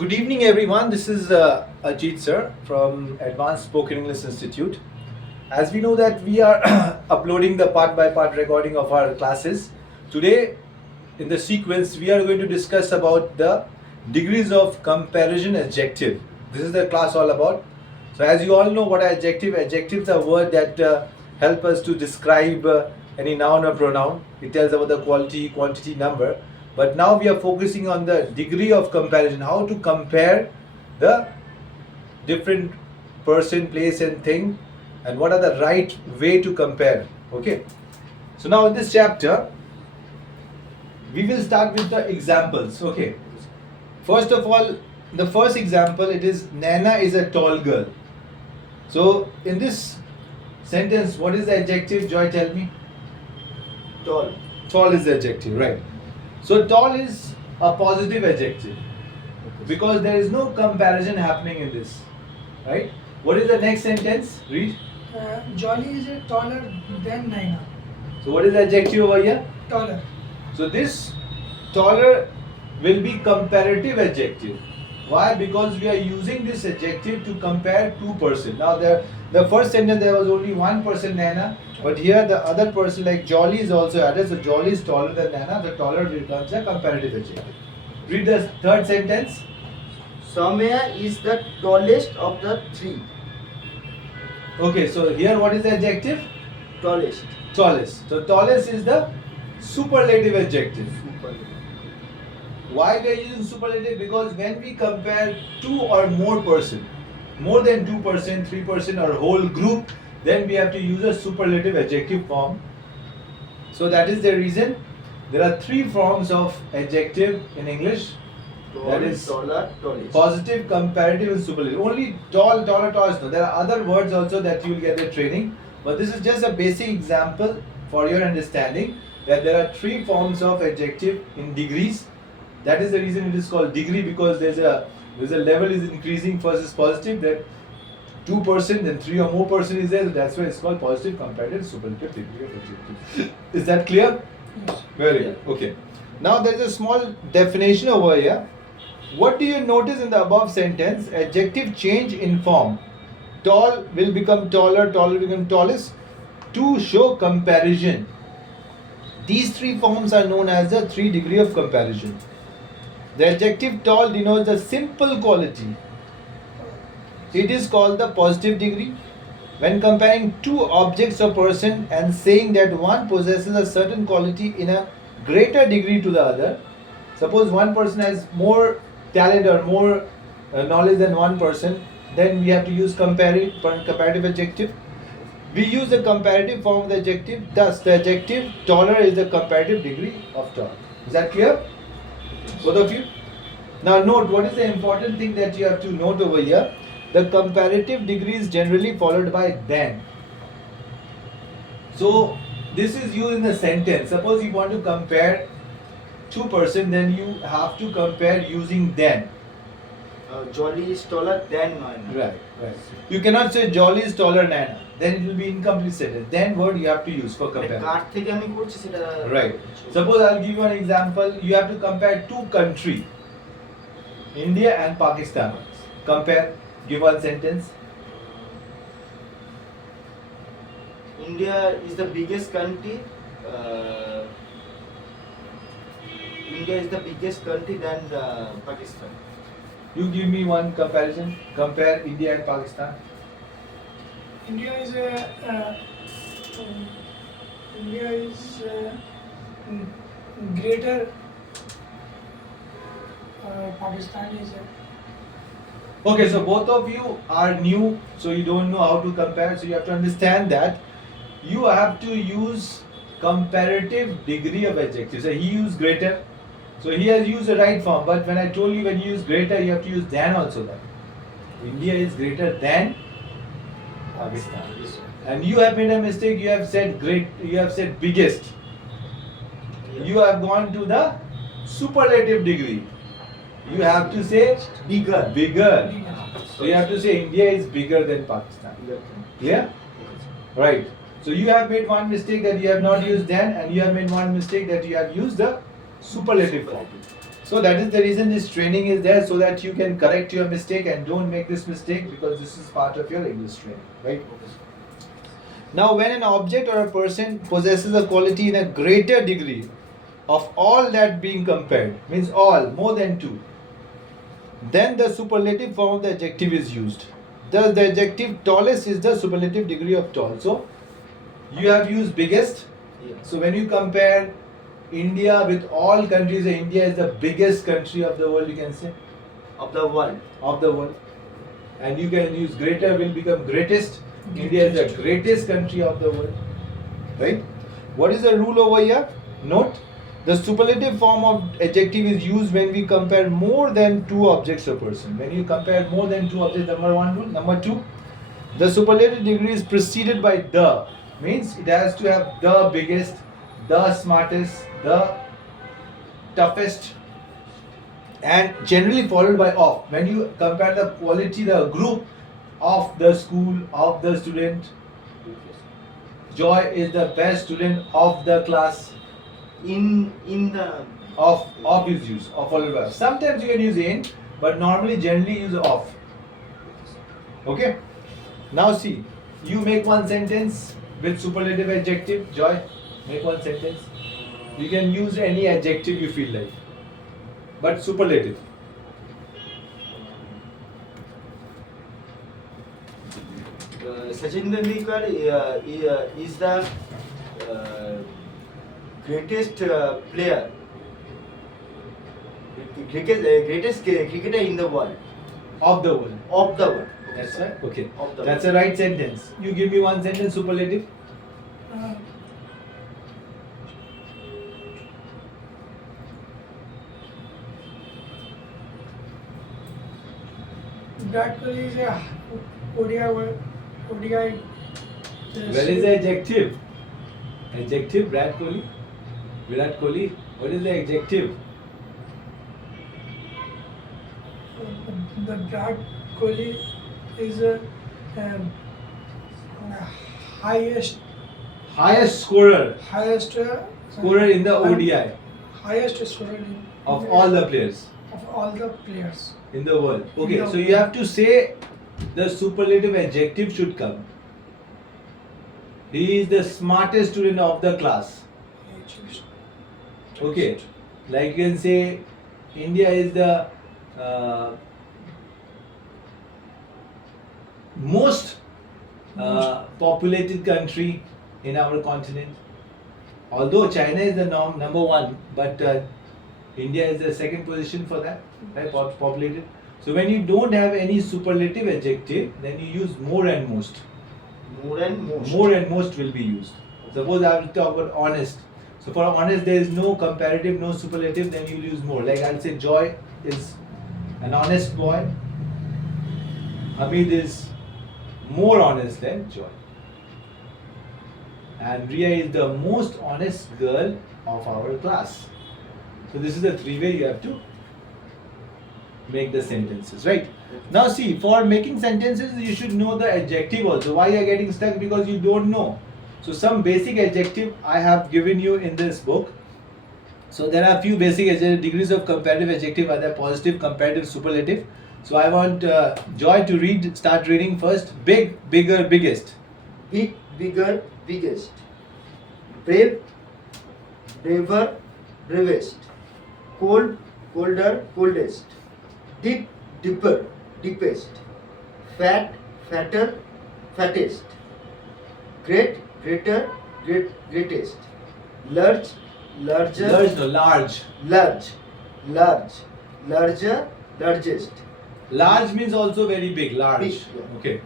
Good evening, everyone. This is Ajit sir from Advanced Spoken English Institute. As we know that we are uploading the part by part recording of our classes. Today, in the sequence, we are going to discuss about the degrees of comparison adjective. This is the class all about. So, as you all know, what are adjective? Adjectives are words that help us to describe any noun or pronoun. It tells about the quality, quantity, number. But now we are focusing on the degree of comparison, how to compare the different person, place, and thing, and what are the right way to compare. Okay. So now in this chapter, we will start with the examples. Okay. First of all, the first example, it is Nana is a tall girl. So in this sentence, what is the adjective? Joy, tell me. Tall. Tall is the adjective, right? So tall is a positive adjective because there is no comparison happening in this, right? What is the next sentence? Read. Jolly is taller than Naina. So what is the adjective over here? Taller. So this taller will be comparative adjective. Why? Because we are using this adjective to compare two persons. Now the first sentence there was only one person, Nana, but here the other person like Jolly is also added. So Jolly is taller than Nana. The taller becomes a comparative adjective. Read the third sentence. Soumya is the tallest of the three. Okay, so here what is the adjective? Tallest. Tallest. So tallest is the superlative adjective. Why we are using superlative? Because when we compare two or more person, more than 2%, 3% or whole group, then we have to use a superlative adjective form. So that is the reason there are three forms of adjective in English. That is taller, tallest. Positive, comparative and superlative. Only tall, taller, tallest. No. There are other words also that you will get the training. But this is just a basic example for your understanding that there are three forms of adjective in degrees. That is the reason it is called degree, because there's a level is increasing. First is positive, then 2%, then 3 or more person is there. That's why it's called positive, comparative, superlative degree of adjective. Is that clear? Yes. Very good. Okay. Now there is a small definition over here. What do you notice in the above sentence? Adjective change in form. Tall will become taller, taller will become tallest. To show comparison. These three forms are known as the three degree of comparison. The adjective tall denotes the simple quality. It is called the positive degree. When comparing two objects or person and saying that one possesses a certain quality in a greater degree to the other, suppose one person has more talent or more knowledge than one person, then we have to use comparative adjective. We use the comparative form of the adjective. Thus, the adjective taller is the comparative degree of tall. Is that clear? Both of you? Now note, what is the important thing that you have to note over here? The comparative degree is generally followed by than. So this is used in a sentence. Suppose you want to compare two person, then you have to compare using than. Jolly is taller than Naina. Right. You cannot say Jolly is taller than Nana. Then it will be incomplete sentence. Then word you have to use for comparison. কার থেকে আমি করছি সেটা Right. Suppose I'll give you an example. You have to compare two countries, India and Pakistan. Compare. Give one sentence. India is the biggest country. India is the biggest country than Pakistan. You give me one comparison. Compare India and Pakistan. India is greater. Pakistan is. Okay, so both of you are new, so you don't know how to compare. So you have to understand that you have to use comparative degree of adjective. So he used greater. So he has used the right form. But when I told you when you use greater, you have to use than also. Then India is greater than Pakistan. And you have made a mistake. You have said great. You have said biggest. You have gone to the superlative degree. You have to say Bigger. Bigger. So you have to say India is bigger than Pakistan. Clear? Right. So you have made one mistake that you have not used than, and you have made one mistake that you have used the superlative form. So that is the reason this training is there, so that you can correct your mistake and don't make this mistake, because this is part of your English training, right? Now, when an object or a person possesses a quality in a greater degree of all that being compared, means all, more than two, then the superlative form of the adjective is used. Thus, the adjective tallest is the superlative degree of tall. So, you have used biggest. Yeah. So, when you compare India with all countries, India is the biggest country of the world, you can say. Of the world. Of the world. And you can use greater will become greatest. India is the greatest country of the world. Right? What is the rule over here? Note, the superlative form of adjective is used when we compare more than two objects or person. When you compare more than two objects, number one rule. Number two, the superlative degree is preceded by the. Means it has to have the biggest, the smartest, the toughest, and generally followed by of. When you compare the quality, the group of the school, of the student, Joy is the best student of the class. In the Of is used, of followed by. Sometimes you can use in, but normally generally use of. Okay? Now see, you make one sentence with superlative adjective. Joy, make one sentence. You can use any adjective you feel like, but superlative. Sachin Tendulkar is the greatest player, greatest cricketer in the world. Of the world. Of the world. That's right. Okay. Of the That's a right sentence. You give me one sentence superlative. Uh, Virat Kohli is a ODI. Where is the adjective? Adjective, Virat Kohli. Virat Kohli. What is the adjective? The Virat Kohli is a highest Highest scorer. scorer In the ODI highest scorer of all the players of all the players. in the world. Okay, In the so you have to say the superlative adjective should come. He is the smartest student of the class. Okay, like you can say, India is the most populated country in our continent. Although China is the number one, but India is the second position for that, right? Populated. So when you don't have any superlative adjective, then you use more and most. More and most. More and most will be used. Suppose I will talk about honest. So for honest, there is no comparative, no superlative, then you will use more. Like I'll say Joy is an honest boy. Hamid is more honest than Joy. And Ria is the most honest girl of our class. So this is the three way you have to make the sentences, right? Now see, for making sentences, you should know the adjective also. Why you are getting stuck? Because you don't know. So some basic adjective I have given you in this book. So there are a few basic degrees of comparative adjective, are there positive, comparative, superlative. So I want Joy to start reading first. Big, bigger, biggest. Big, bigger, biggest. Brave, braver, bravest. Cold, colder, coldest. Deep, deeper, deepest. Fat, fatter, fattest. Great, greater, greatest. Large, larger, Large. larger, largest. Large means also very big, large. Big, yeah. Okay.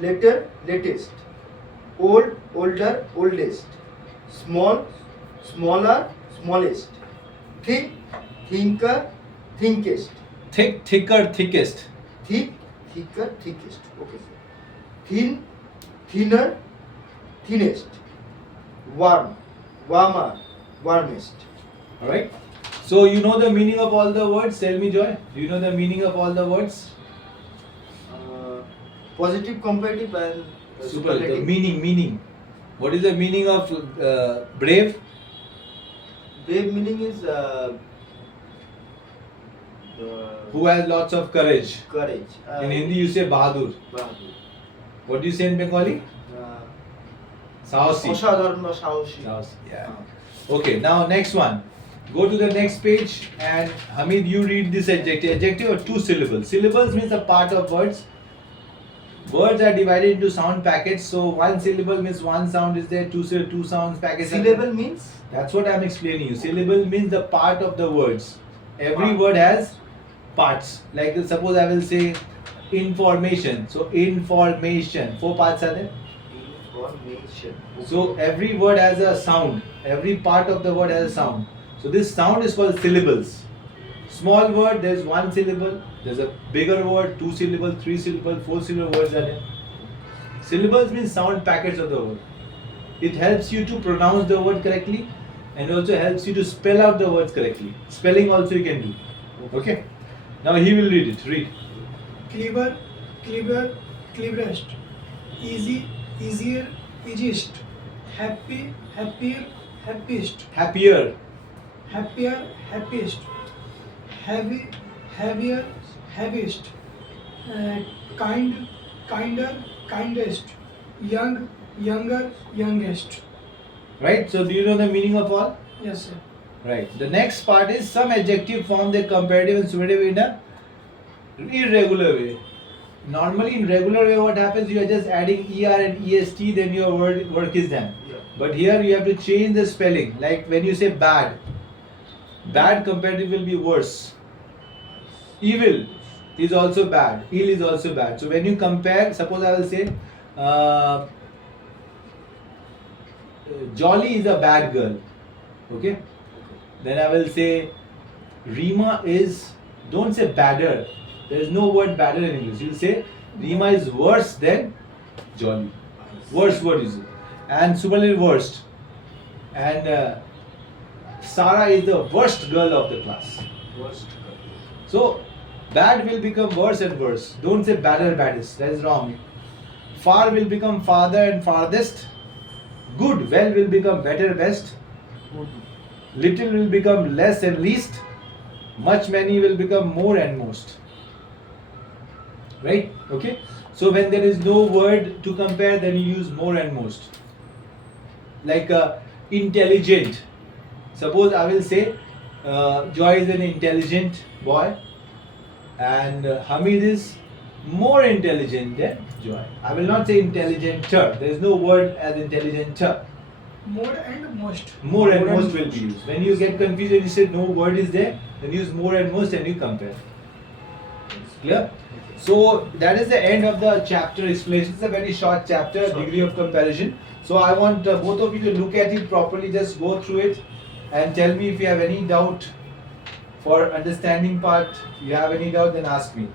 Later, latest. Old, older, oldest. Small, smaller, smallest. Thick, thinker, thinkest. Thick, thicker, thickest. Thick, thicker, thickest. Okay. Thin, thinner, thinnest. Warm, warmer, warmest. Alright. So you know the meaning of all the words? Tell me, Joy. Do you know the meaning of all the words? Positive, comparative, and Super. The superlative. meaning. What is the meaning of brave? Brave meaning is Who has lots of courage. courage. In Hindi you say bahadur. Bahadur. What do you say in Bengali? Sahasi. অসাধারণ বা সাহসী। Sahasi, yeah. হ্যাঁ। Okay, now next one. Go to the next page and Hamid, you read this adjective. Adjective are 2 syllables. Syllables means a part of words. Words are divided into sound packets. So 1 syllable means 1 sound is there. 2 sounds packets. Syllable means? That's what I'm explaining you. Syllable means the part of the words. Every word has parts. Like suppose I will say information. So information. 4 parts are there. Information. So every word has a sound. Every part of the word has a sound. So this sound is called syllables. Small word, there's 1 syllable. There's a bigger word, 2 syllable, 3 syllable, 4 syllable words are there. Syllables means sound packets of the word. It helps you to pronounce the word correctly and also helps you to spell out the words correctly. Spelling also you can do. Okay? Now he will read it. Read. Clever, clever, cleverest. Easy, easier, easiest. Happy, happier, happiest. Happier. Happier, happiest. Heavy, heavier, heaviest. Kind, kinder, kindest. Young, younger, youngest. Right? So do you know the meaning of all? Yes, sir. Right. The next part is some adjective form their comparative and superlative in a irregular way. Normally in regular way what happens, you are just adding er and est, then your work is done. Yeah. But here you have to change the spelling. Like when you say bad, bad comparative will be worse. Evil is also bad. Ill is also bad. So when you compare, suppose I will say Jolly is a bad girl. Okay? Then I will say Rima is, don't say badder. There is no word badder in English. You will say Rima is worse than Jolly. Worst word is it. And superlative worst. And Sarah is the worst girl of the class. Worst. So bad will become worse and worse. Don't say badder, baddest. That is wrong. Far will become farther and farthest. Good, well will become better, best. Little will become less and least. Much, many will become more and most. Right? Okay? So when there is no word to compare, then you use more and most. Like intelligent. Suppose I will say Joy is an intelligent boy and Hamid is more intelligent than Joy. I will not say intelligenter. There is no word as intelligenter. More and most. More and most will be used. When you get confused and you say no word is there, then use more and most and you compare. Clear? So that is the end of the chapter explanation. It's a very short chapter, degree of comparison. So I want both of you to look at it properly, just go through it and tell me if you have any doubt. For understanding part, you have any doubt, then ask me.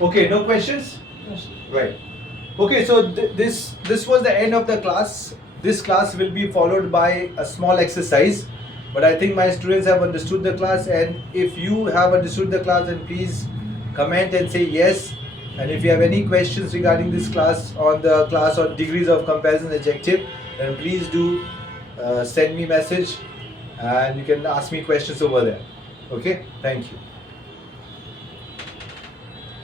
Okay, no questions? Yes. Right. Okay, so this was the end of the class. This class will be followed by a small exercise, but I think my students have understood the class, and if you have understood the class, then please comment and say yes. And if you have any questions regarding this class on degrees of comparison adjective, then please do send me message, and you can ask me questions over there. Okay, thank you.